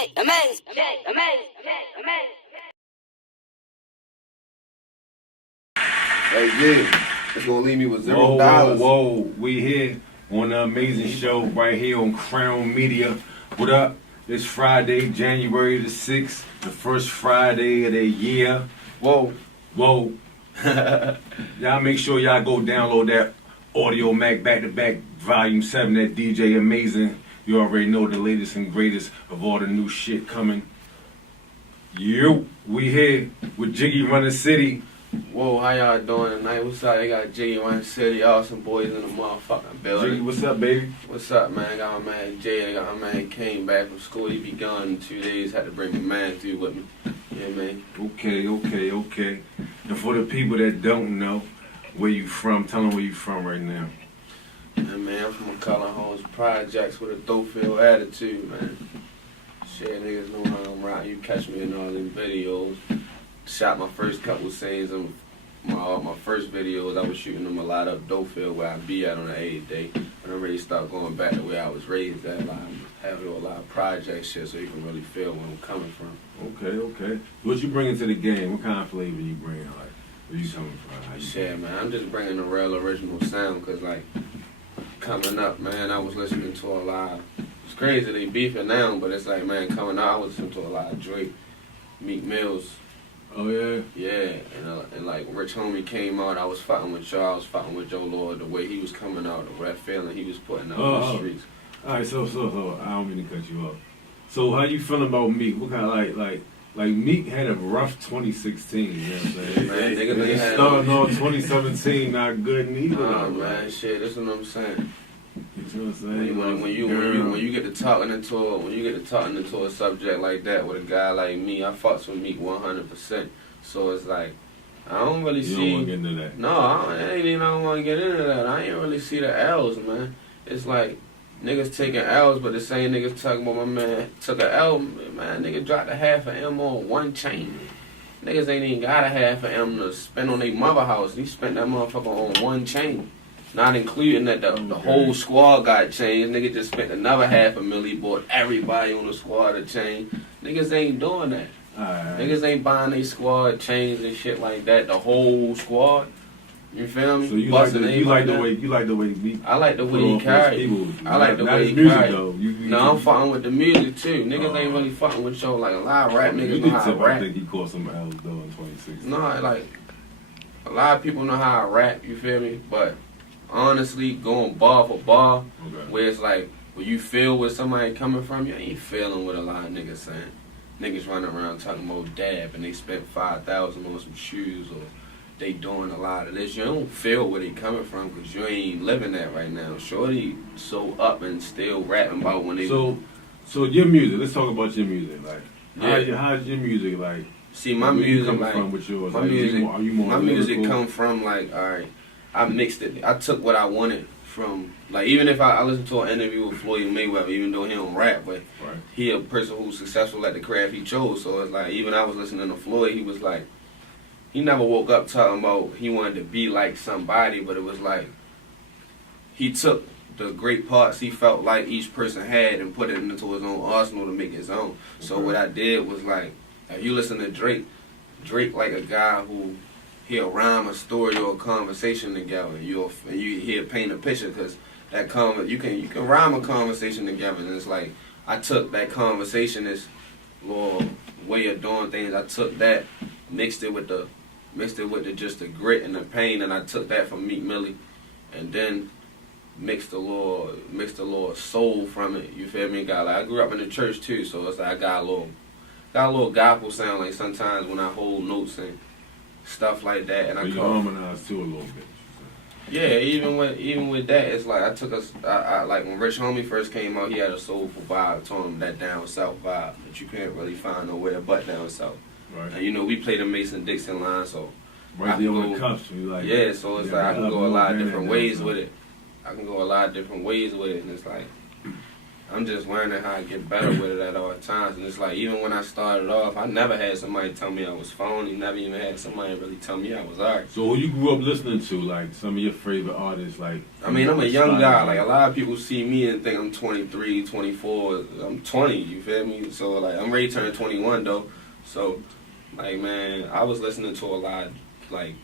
Amazin. Hey, yeah, it's gonna leave me with $0. Whoa, we here on the Amazin show right here on Crown Media. What up? It's Friday, January the 6th, the first Friday of the year. Whoa. Y'all make sure y'all go download that Audio Mac back-to-back volume 7, that DJ Amazin. You already know the latest and greatest of all the new shit coming. We here with Jiggy RunTheCity. Whoa, how y'all doing tonight? What's up? They got Jiggy RunTheCity, awesome boys in the motherfucking building. Jiggy, what's up, baby? What's up, man? Got my man Jay. I got my man came back from school. He be gone in 2 days. Had to bring my man through with me. Yeah, man. Okay. And for the people that don't know where you from, tell them where you from right now. Yeah, man, I'm from McCullough Homes Projects with a dope-filled attitude, man. Shit, niggas know how I'm right. You catch me in all them videos. Shot my first couple scenes in my first videos. I was shooting them a lot up Dopefield where I be at on the 8th day. And I really started going back to where I was raised at. Like, having a lot of project shit so you can really feel where I'm coming from. Okay. What you bringing to the game? What kind of flavor you bringing? Like, where you coming from? Shit, man, I'm just bringing the real original sound because, like, coming up, man, I was listening to a lot. It's crazy they beefing now, but it's like, man, coming up, I was listening to a lot of Drake, Meek Mills. Oh, yeah? Yeah, and like Rich Homie came out, I was fighting with y'all, I was fighting with Joe Lord, the way he was coming out, that feeling he was putting out on the streets. All right, so I don't mean to cut you off. So how you feeling about Meek? What kind of like Meek had a rough 2016, you know what I'm saying? Man, niggas ain't had starting off 2017 not good neither. Nah, man, shit, that's what I'm saying. You know what I'm saying? When you get to talking into a subject like that with a guy like me, I fucks with Meek 100%. So it's like I don't really see. You don't want to get into that. No, I don't want to get into that. I ain't really see the L's, man. It's like niggas taking L's, but the same niggas talking about my man took a L, man. Nigga dropped a half an M on one chain. Niggas ain't even got a half an M to spend on their mother house. He spent that motherfucker on one chain. Not including that the whole squad got changed. Nigga just spent another $500,000. He bought everybody on the squad a chain. Niggas ain't doing that. Right. Niggas ain't buying they squad chains and shit like that. The whole squad. You feel me? So you like the way Meek. I like the way he carried. I like the way he carried. No, I'm fucking with the music too. Niggas ain't really fucking with y'all. Like a lot of rap niggas know how to rap. I think he caught some L's though in 2016. No, like a lot of people know how to rap. You feel me? But honestly, going bar for bar, where it's like, when you feel where somebody coming from, you ain't feeling what a lot of niggas saying. Niggas running around talking about dab and they spent $5,000 on some shoes or they doing a lot of this. You don't feel where they coming from because you ain't living that right now. Shorty so up and still rapping about when they... So your music, let's talk about your music. Like, how's your music like? See, my music, like, from with yours? My like, music, are you more my lyrical? music come from like, alright, I mixed it. I took what I wanted from, like, even if I listened to an interview with Floyd Mayweather, even though he don't rap, but he a person who's successful at the craft he chose. So it's like, even I was listening to Floyd, he was like, he never woke up talking about he wanted to be like somebody, but it was like, he took the great parts he felt like each person had and put it into his own arsenal to make his own. So what I did was like, if you listen to Drake like a guy who, he'll rhyme a story or a conversation together. He'll paint a picture because that you can rhyme a conversation together. And it's like I took that conversation, this little way of doing things. I took that, mixed it with just the grit and the pain, and I took that from Meek Millie, and then mixed a little soul from it. You feel me? I grew up in the church too, so it's like I got a little gospel sound. Like sometimes when I hold notes and stuff like that, and you harmonize too a little bit. Yeah, even with that, it's like I took like when Rich Homie first came out, he had a soulful vibe. I told him that down south vibe that you can't really find nowhere but down south. Right. And you know we play the Mason Dixon line, so right there on the cusp. Yeah, so it's like I can go a lot of different ways with it. And it's like I'm just learning how to get better with it at all times. And it's like, even when I started off, I never had somebody tell me I was phony. Never even had somebody really tell me I was alright. So who you grew up listening to, like some of your favorite artists, like? I mean, I'm a young guy. Like, a lot of people see me and think I'm 23, 24. I'm 20, you feel me? So, like, I'm ready to turn 21, though. So, like, man, I was listening to a lot, like,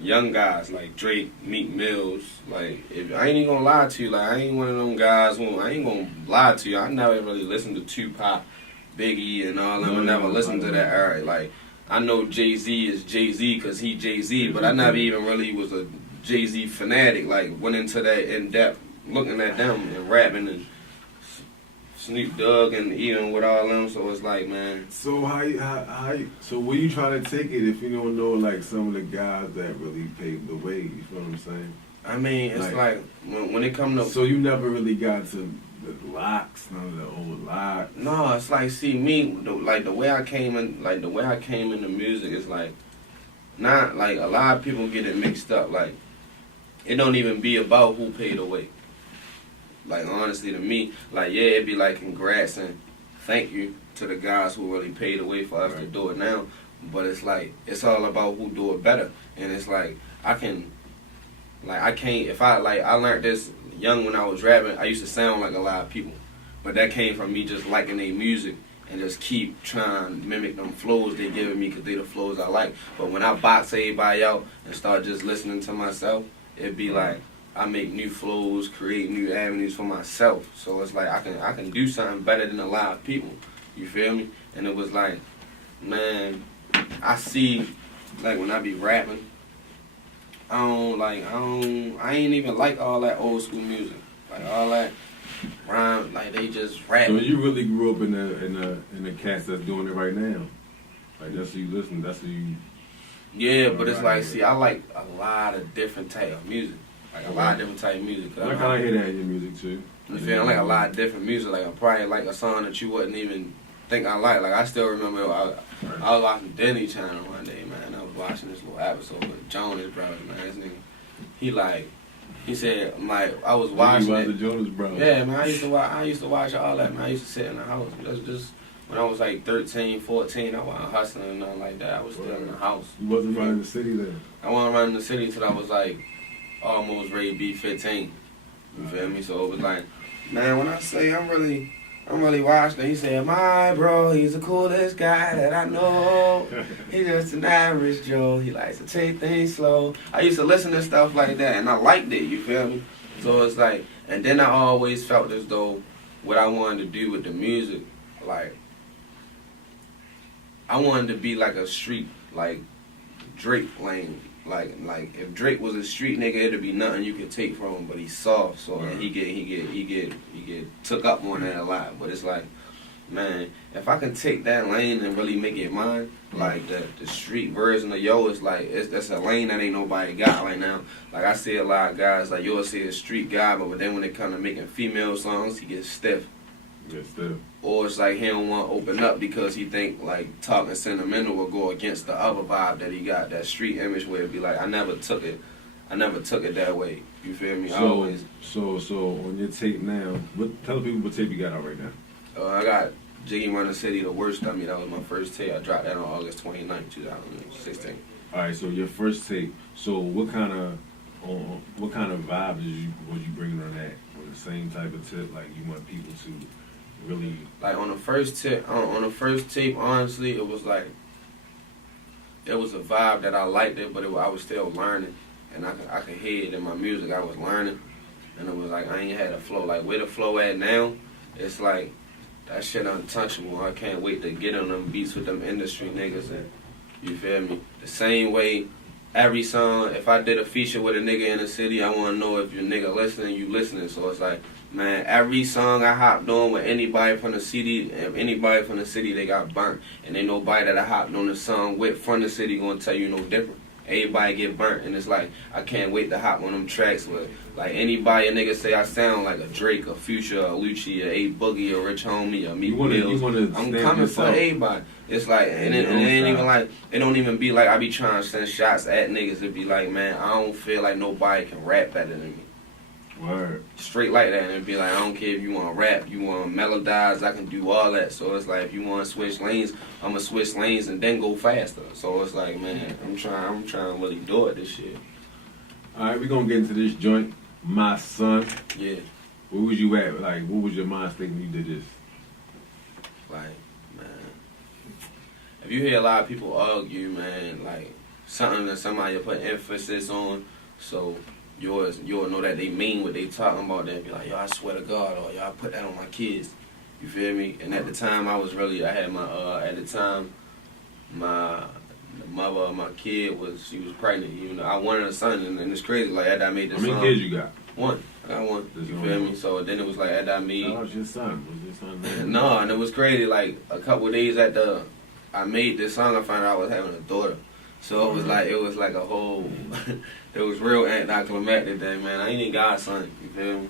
young guys like Drake, Meek Mills. Like, if I ain't even gonna lie to you, like, I ain't one of them guys who, I ain't gonna lie to you, I never really listened to Tupac, Biggie, and all them. I never listened to that era. Like, I know Jay-Z is Jay-Z because he Jay-Z, but I never even really was a Jay-Z fanatic. Like, went into that in depth, looking at them and rapping and Snoop Dogg and even with all them. So it's like, man. So so where you trying to take it if you don't know like some of the guys that really paved the way? You feel what I'm saying? I mean, it's like when it comes to. So you never really got to the locks, none of the old locks. No, it's like, see me, the way I came into music is like, not like a lot of people get it mixed up. Like, it don't even be about who paid the way. Like, honestly, to me, like, yeah, it'd be like congrats and thank you to the guys who really paid the way for us to do it now. But it's like, it's all about who do it better. And it's like, I can't, if I learned this young when I was rapping, I used to sound like a lot of people. But that came from me just liking their music and just keep trying to mimic them flows they giving me because they the flows I like. But when I box everybody out and start just listening to myself, it'd be like, I make new flows, create new avenues for myself. So it's like I can do something better than a lot of people. You feel me? And it was like, man, I see, like, when I be rapping, I ain't even like all that old school music. Like, all that rhyme, like, they just rap. So you really grew up in the cats that's doing it right now. Like, that's who you listen, that's who you. Yeah, but it's like, see, I like a lot of different type of music. Like, a lot of different type of music. I kind of hear that in your music, too. You feel? I like a lot of different music. Like, I probably like a song that you wouldn't even think I like. Like, I still remember I was watching Disney Channel one day, man. I was watching this little episode with Jonas Brothers, man. This nigga, he said, like, I was watching it. The Jonas Brothers. Yeah, man, I used to watch all that, man. I used to sit in the house. Just when I was like 13, 14, I wasn't hustling and nothing like that. I was still in the house. You wasn't running the city then? I wasn't running the city till I was like almost ready to be 15. You feel me? So it was like, man, when I say I'm really watching it, he said, my bro, he's the coolest guy that I know. He's just an average Joe. He likes to take things slow. I used to listen to stuff like that, and I liked it, you feel me? So it's like, and then I always felt as though what I wanted to do with the music, like, I wanted to be like a street, like, Drake lane. Like if Drake was a street nigga, it'd be nothing you could take from him. But he's soft, so he get took up on that a lot. But it's like, man, if I can take that lane and really make it mine, like the street version of yo is like that's a lane that ain't nobody got right now. Like, I see a lot of guys like you'll see a street guy, but then when it comes to making female songs, he gets stiff. Or it's like he don't want to open up because he think like talking sentimental will go against the other vibe that he got, that street image where it be like, I never took it that way. You feel me? So on your tape now, tell the people what tape you got out right now. I got Jiggy, RunTheCity, The Worst of Me. That was my first tape. I dropped that on August 29th, 2016. All right, so your first tape. So what kind of vibe was you bringing on that? On the same type of tip, like you want people to really, like, on the first tape, honestly, it was like, it was a vibe that I liked it, but I was still learning, and I could hear it in my music. I was learning, and it was like, I ain't had a flow. Like, where the flow at now, it's like, that shit untouchable. I can't wait to get on them beats with them industry niggas, and you feel me? The same way, every song, if I did a feature with a nigga in the city, I want to know if your nigga listening, you listening. So it's like, man, every song I hopped on with anybody from the city, they got burnt. And ain't nobody that I hopped on the song with from the city gonna tell you no different. Everybody get burnt, and it's like, I can't wait to hop on them tracks with, like, anybody a nigga say I sound like a Drake, a Future, a Lucci, a A Boogie, a Rich Homie, a Meek Mills. I'm coming for everybody. It's like, and it ain't even like, it don't even be like I be trying to send shots at niggas. It be like, man, I don't feel like nobody can rap better than me. Word. Straight like that, and it'd be like, I don't care if you want to rap, you want to melodize, I can do all that. So it's like, if you want to switch lanes, I'm gonna switch lanes and then go faster. So it's like, man, I'm trying to really do it this year. All right, we gonna get into this joint, My Son. Yeah, Where was you at? Like, what was your mind state when you did this? like, man, if you hear a lot of people argue, man, like something that somebody put emphasis on, so you'll know that they mean what they talking about. They'll be like, yo, I swear to God, or yo, I put that on my kids. You feel me? And at the time, I had my, at the time, the mother of my kid she was pregnant. You know, I wanted a son, and it's crazy. Like, after I made this song. How many kids you got? One. I got one. You feel me? So then it was like, after I made. How was your son? Was your son there? No, and it was crazy. Like, a couple of days after I made this song, I found out I was having a daughter. So it was like a whole, it was real anticlimactic that, man, I ain't even got a son, you feel me?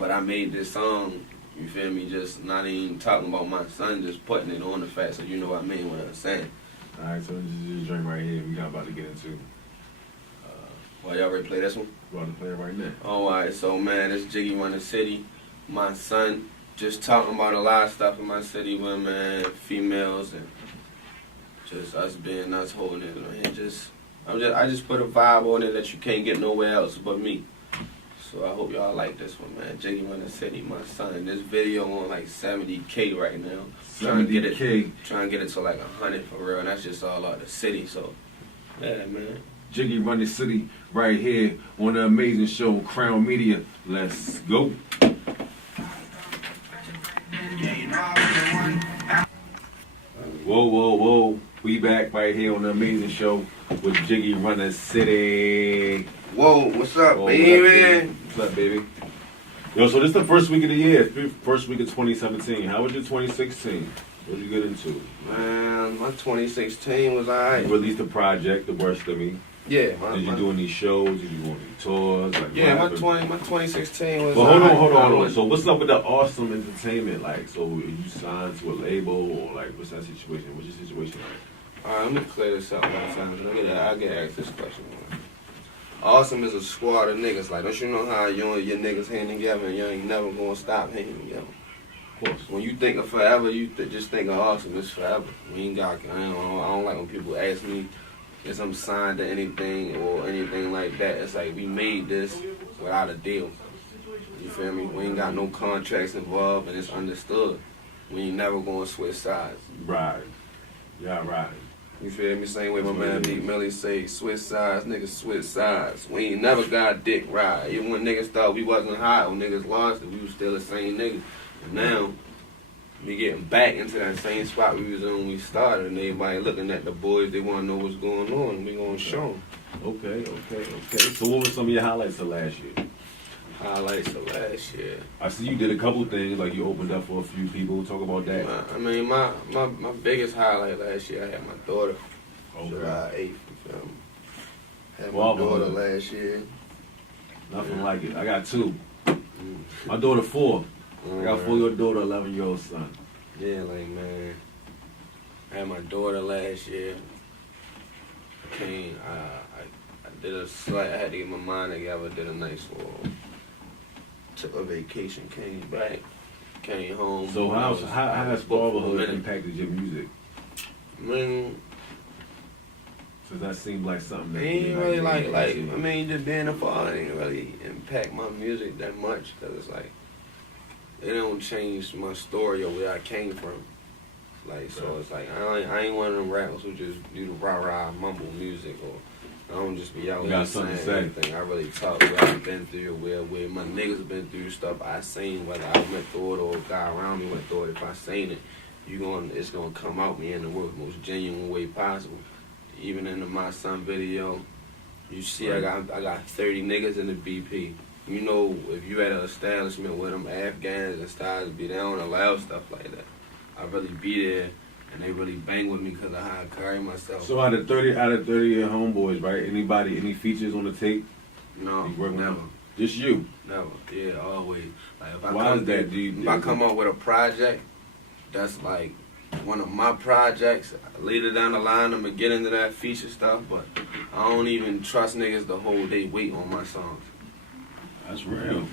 But I made this song, you feel me, just not even talking about my son, just putting it on the fact so you know what I mean when I'm saying. Alright, so this is this joint right here we got about to get into. Well, y'all ready to play this one? We're about to play it right now. Oh, alright, so man, it's Jiggy RunTheCity, my son, just talking about a lot of stuff in my city, women, females, and just us being us holding it, man. I just put a vibe on it that you can't get nowhere else but me. So I hope y'all like this one, man. Jiggy RunTheCity, my son. This video on like 70K right now. 70K. Trying to get it to like 100 for real. And that's just all out the city. So yeah, man. Jiggy RunTheCity right here on the amazing show Crown Media. Let's go. Whoa. We back right here on the amazing show with Jiggy RunTheCity. Whoa, what's up, Oh, baby? What's up, baby? Yo, so this is the first week of the year, first week of 2017. How was your 2016? What did you get into? Man, my 2016 was alright. You released a project, The Worst of Me. Yeah, Did you do any shows? Did you go on any tours? Like yeah, my rapping? 2016 was. Well, hold on. So what's up with the Awesome Entertainment? Like, so are you signed to a label or like what's that situation? What's your situation like? Alright, let me clear this up one time. I'll get asked this question. Awesome is a squad of niggas. Like, don't you know how you and your niggas hang together and you ain't never gonna stop hanging together? Of course. When you think of forever, you just think of awesome. It's forever. We ain't got. I don't like when people ask me if I'm signed to anything or anything like that. It's like we made this without a deal. You feel me? We ain't got no contracts involved, and it's understood. We ain't never gonna switch sides. Right. Yeah, right. You feel me? Same way my man Big Millie say, switch sides, niggas switch sides. We ain't never got dick right. Even when niggas thought we wasn't hot, when niggas lost it, we was still the same niggas. And now, we getting back into that same spot we was in when we started, and everybody looking at the boys, they want to know what's going on, and we gonna show them. Okay. So what were some of your highlights of last year? Highlights of last year. I see you did a couple things, like you opened up for a few people. Talk about that. My biggest highlight last year, I had my daughter. Okay. July 8th, you feel me? Had my Wow, daughter man. last year. Nothing like it. I got two. My daughter 4. I got 4-year-old daughter, 11-year-old son. Yeah, like, man, I had my daughter last year. I had to get my mind together, did a nice little, took a vacation, came back, came home. So how has fatherhood impacted your music? I mean, Does that seem like something that ain't really just being a father ain't really impact my music that much, because it's like, it don't change my story or where I came from. Like, so it's like, I ain't one of them rappers who just do the rah-rah mumble music, or I don't just be out there saying anything. I really talk where I've been through, where my niggas been through stuff I seen, whether I went through it or a guy around me went through it. If I seen it, it's gonna come out me in the most genuine way possible. Even in the My Son video, you see I got 30 niggas in the BP. You know, if you at an establishment where them Afghans and styles be, they don't allow stuff like that. I really be there, and they really bang with me because of how I carry myself. So out of 30 your homeboys, right? Any features on the tape? No, never. Just you? Never. Yeah, always. Like if I Why I come up with a project, that's like one of my projects. Later down the line, I'm gonna get into that feature stuff, but I don't even trust niggas to hold their weight on my songs. That's real.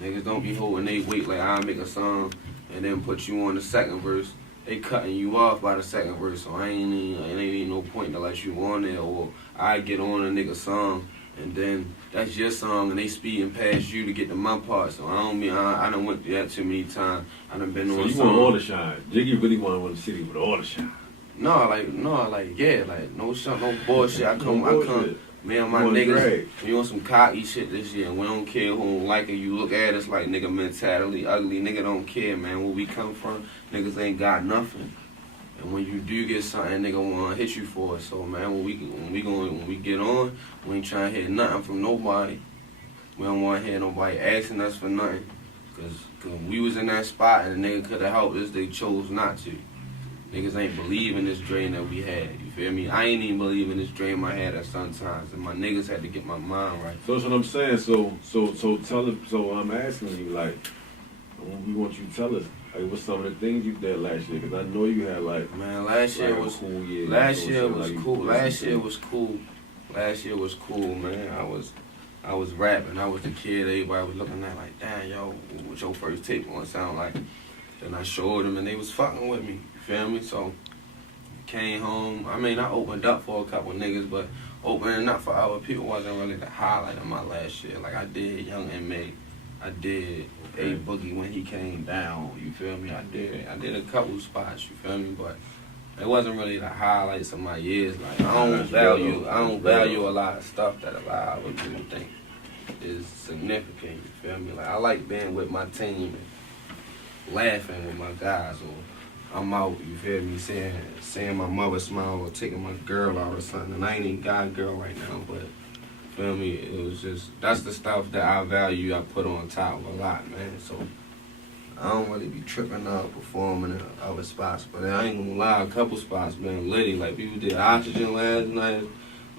Niggas don't be holding they weight like I'll make a song and then put you on the second verse. They cutting you off by the second verse, so it ain't even no point to let you on there. Or I get on a nigga song and then that's your song and they speeding past you to get to my part. So I done went through that too many times. I done been so on. You songs. want all the shine. Jiggy really want Run the City with all the shine. No, no bullshit. I come, me and my niggas, we on some cocky shit this year. We don't care who don't like it. You look at us like nigga mentality, ugly. Nigga don't care, man. Where we come from, niggas ain't got nothing. And when you do get something, nigga wanna hit you for it. So man, when we get on, we ain't trying to hear nothing from nobody. We don't want to hear nobody asking us for nothing. Cause we was in that spot and the nigga could have helped us. They chose not to. Niggas ain't believing this dream that we had. You feel me? I ain't even believing this dream I had at sometimes, and my niggas had to get my mind right. So that's what I'm saying. So tell us. So I'm asking you, like, we want you to tell us, like, what's some of the things you did last year? Because I know you had like, man, last year was cool. Last year was cool. Last year was cool. Last year was cool, man. I was rapping. I was the kid everybody was looking at like, damn, yo, what your first tape gonna sound like? Then I showed them and they was fucking with me. You feel me? So came home. I mean, I opened up for a couple niggas, but opening up for other people wasn't really the highlight of my last year. Like I did Young Inmate. I did A Boogie when he came down. You feel me? I did a couple spots. You feel me? But it wasn't really the highlights of my years. Like I don't value a lot of stuff that a lot of other people think is significant. You feel me? Like I like being with my team and laughing with my guys, or I'm out. You feel me? Seeing my mother smile, or taking my girl out or something. And I ain't even got a girl right now, but feel me? It was just that's the stuff that I value. I put on top of a lot, man. So I don't really be tripping out performing in other spots, but I ain't gonna lie, a couple spots been litty. Like people did Oxygen last night,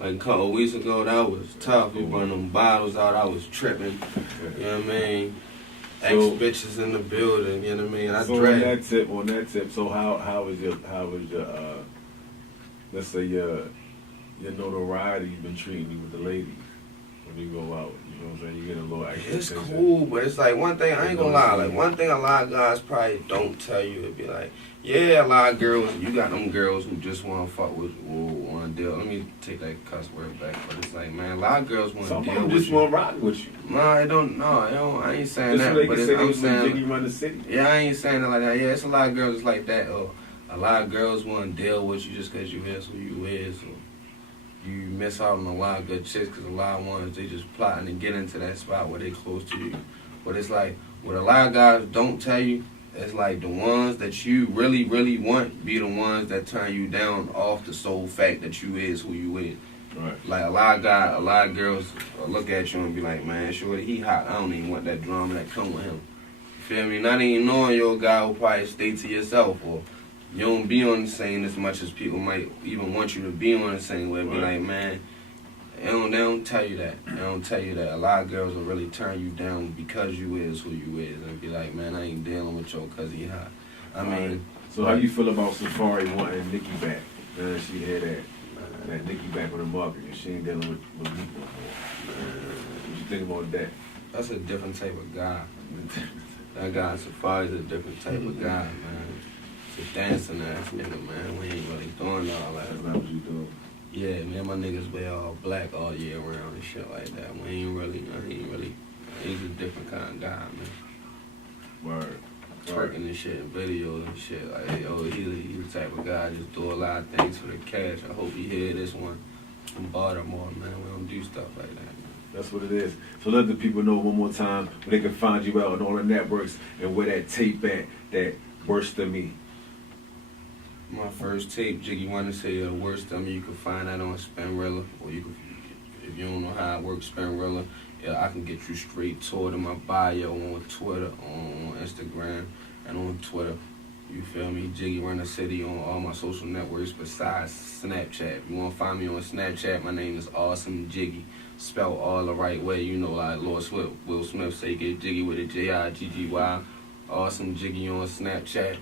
like a couple weeks ago. That was tough. We run them bottles out. I was tripping. You know what I mean? Ex bitches in the building. You know what I mean? I so drank. On that tip. So how was your let's say your notoriety been treating you with the ladies when you go out? You know what I'm saying? You get a little extra. It's cool, but it's like one thing, I ain't gonna lie, like one thing a lot of guys probably don't tell you, it'd be like, yeah, a lot of girls, you got them girls who just wanna fuck with, or wanna deal. Let me take that cuss word back, but it's like, man, a lot of girls wanna deal with you. Some just wanna rock with you. No, I ain't saying that's that, but I'm saying, Jiggy Run the City. Yeah, I ain't saying it like that. Yeah, it's a lot of girls like that, or a lot of girls wanna deal with you just cause you is who you is, or you miss out on a lot of good chicks because a lot of ones, they just plotting to get into that spot where they close to you. But it's like, what a lot of guys don't tell you, it's like the ones that you really, really want be the ones that turn you down off the sole fact that you is who you is. Right. Like a lot of girls look at you and be like, man, shorty, he hot. I don't even want that drama that come with him. You feel me? Not even knowing you're a guy who probably stay to yourself, or you don't be on the scene as much as people might even want you to be on the scene with. Be like, man, they don't tell you that. They don't tell you that. A lot of girls will really turn you down because you is who you is, and be like, man, I ain't dealing with your cause he hot. I mean, so how you feel about Safari wanting Nicki back? She had that Nicki back on the market, and she ain't dealing with Meek no more. What you think about that? That's a different type of guy. That guy Safari's a different type of guy, man. It's a dancing ass nigga, man. We ain't really doing all that. That's not what you doing. Yeah, man, my niggas wear all black all year round and shit like that. I ain't really, he's a different kind of guy, man. Word. Twerking and shit, and videos and shit. Like, yo, he's the type of guy just do a lot of things for the cash. I hope you hear this one from Baltimore, man. We don't do stuff like that, man. That's what it is. So let the people know one more time where they can find you out on all the networks and where that tape at, that Worse Than Me. My first tape, Jiggy Wanna Say the Worst of Me, you can find that on Spinrilla, or you can, if you don't know how it works, Spinrilla, yeah, I can get you straight to it in my bio on Twitter, on Instagram, and on Twitter. You feel me? Jiggy Run the City on all my social networks besides Snapchat. If you want to find me on Snapchat, my name is Awesome Jiggy. Spelled all the right way, you know, like Will Smith say, get Jiggy with a Jiggy. Awesome Jiggy on Snapchat.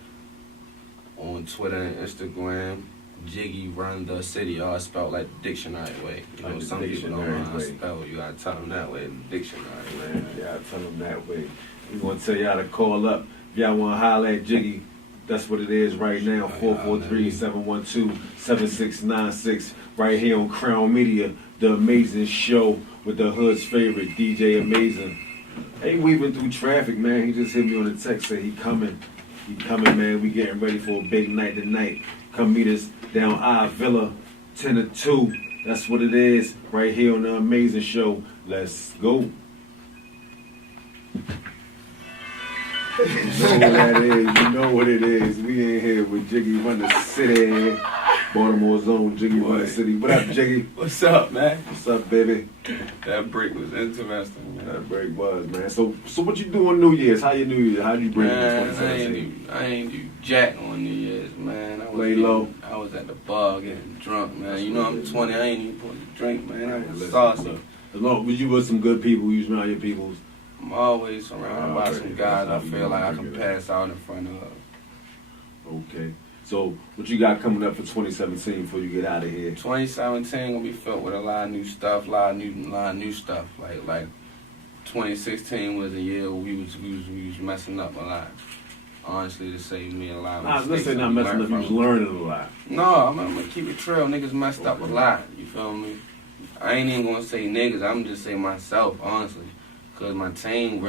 On Twitter and Instagram, Jiggy Run the City, all spelled like the dictionary way. You know, some people don't know how to spell. You gotta tell them that way, the dictionary way. Yeah, tell them that way. We gonna tell y'all to call up. If y'all wanna holler at Jiggy, that's what it is right now. 443-712-7696. Right here on Crown Media, the Amazing Show with the hood's favorite DJ Amazin. Hey, weaving through traffic, man. He just hit me on the text, said he coming. He coming, man. We getting ready for a big night tonight. Come meet us down I Villa, 10 to 2. That's what it is right here on the Amazing Show. Let's go. You know what that is. You know what it is. We in here with Jiggy Run the City. Baltimore's own Jiggy Run the City. What up, Jiggy? What's up, man? What's up, baby? That break was interesting, man. That break was, man. So what you do on New Year's? How your New Year's? How you break in 2017? I ain't do jack on New Year's, man. Lay low. I was at the bar getting drunk, man. You know I'm 20. I ain't even supposed to drink, man. I was Listen, saucy. As long as you with some good people, you was around your peoples. I'm always surrounded by some guys I That's how feel you like I gonna can bring it pass out in front of. Okay. So what you got coming up for 2017 before you get out of here? 2017 gonna be filled with a lot of new stuff, lot of new stuff. Like 2016 was a year we was messing up a lot. Honestly, to say me a lot of Nah, let's mistakes say not we messing learned up, you was from. learning a lot. No, I'm gonna keep it real. Niggas messed up a lot. You feel me? I ain't even gonna say niggas. I'm just say myself, honestly, cause my team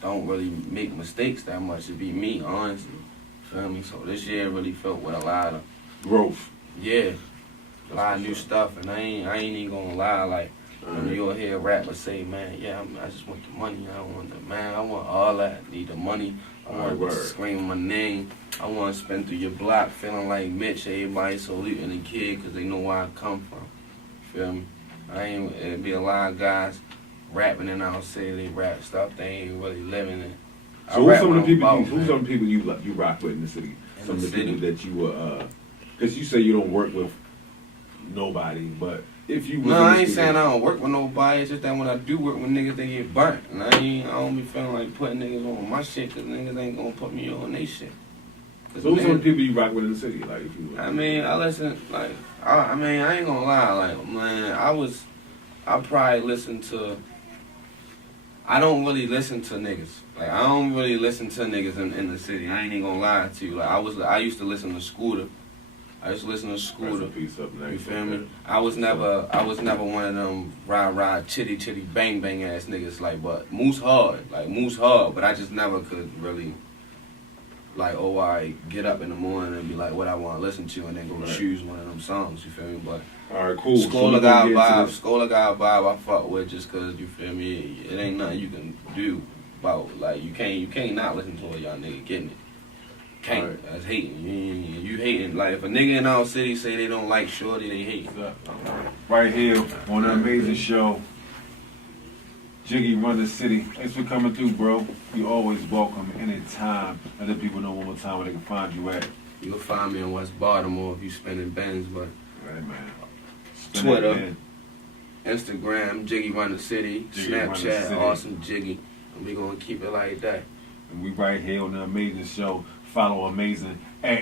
don't really make mistakes that much. It be me, honestly. Feel me? So this year really felt with a lot of Growth. yeah, a lot of new stuff, and I ain't even gonna lie. Like when you'll hear rappers say, man, yeah, I just want the money. I want the man. I want all that. Need the money. I want to scream my name. I want to spin through your block feeling like Mitch. Everybody saluting the kid because they know where I come from. Feel me? It be a lot of guys rapping and I'll say they rap stuff they ain't really living it. So who's some of the people you rock with in the city? Some of the people that you were, because you say you don't work with nobody, but if you no, I ain't saying I don't work with nobody. It's just that when I do work with niggas, they get burnt, and I don't be feeling like putting niggas on my shit because niggas ain't gonna put me on they shit. So who's some of the people you rock with in the city? Like, if you, I mean, I listen like I ain't gonna lie, like man, I probably listen to. I don't really listen to niggas. Like I don't really listen to niggas in the city. I ain't even gonna lie to you. Like I used to listen to Scooter. You feel me? I was never one of them rah chitty bang bang ass niggas. Like, but Moose hard. But I just never could really. Like, I get up in the morning and be like, what I want to listen to, and then go choose one of them songs. You feel me? But all right, cool. Scholar got vibe. I fuck with just cause you feel me. It ain't nothing you can do about like you can't not listen to a young nigga getting it. Can't. Right. That's hating. You hating. Like if a nigga in our city say they don't like Shorty, they hate. Right here on the Amazing Show. Jiggy Run the City. Thanks for coming through, bro. You always welcome anytime. Let the people know one more time where they can find you at. You can find me in West Baltimore if you spending Benz, but right, man. Twitter, Instagram, Jiggy Run the City, Snapchat, Awesome Jiggy. And we gonna keep it like that. And we right here on the Amazing Show. Follow Amazin.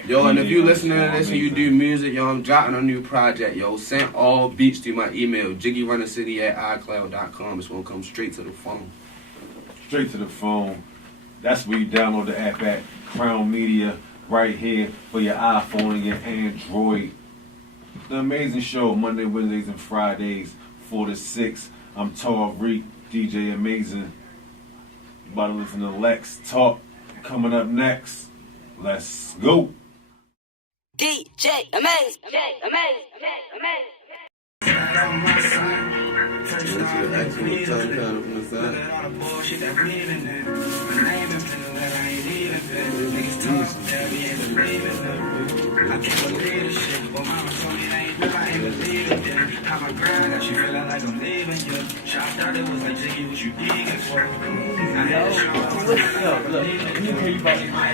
Yo, and if you listening to this and you do music, yo, I'm dropping a new project, yo. Send all beats to my email, jiggyrunthecity@icloud.com. It's gonna come straight to the phone. Straight to the phone. That's where you download the app at. Crown Media, right here for your iPhone and your Android. The Amazing Show, Monday, Wednesdays, and Fridays, 4 to 6. I'm Tariq, DJ Amazin. About to listen to Lex Talk. Coming up next. Let's go. DJ Amazin. I can't believe this shit, but mama told me I ain't never believe it then. How my girl got you feeling like I'm leaving you. Shot started was like, Jiggy, what you digging for? I had to show up. Look, let me tell you about my